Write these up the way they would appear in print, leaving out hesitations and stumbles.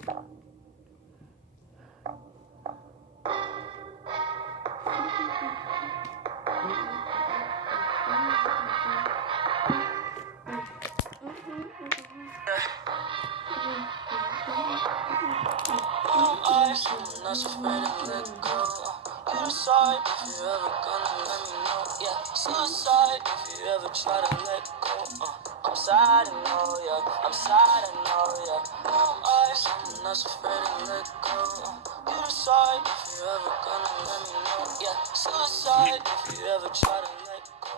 I'm not so afraid to let go. You decide if you ever gonna let me know. Yeah, suicide if you ever try to let go. I'm sad, I know, yeah. I'm sad, I know, yeah. I'm not so afraid to let go. You decide if you ever gonna let me know. Yeah, suicide if you ever try to let go.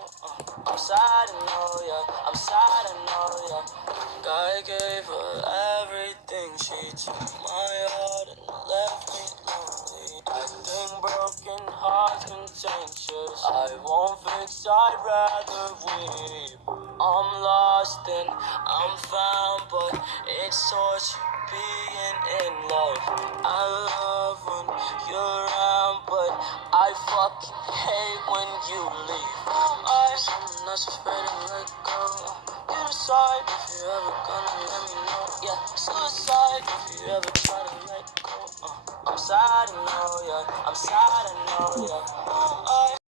I'm sad, I know, yeah. I'm sad, I know, yeah. God gave her everything. She took my heart and left me lonely. Acting broken, heart contentious. I won't fix, I'd rather weep. I'm lost and I'm found, but it's torture being in love. I love when you're around, but I fucking hate when you leave. I'm not so afraid to let go. You decide if you ever gonna let me know. Yeah, suicide if you ever try to let go. I'm sad, I know, yeah. I'm sad, I know, yeah.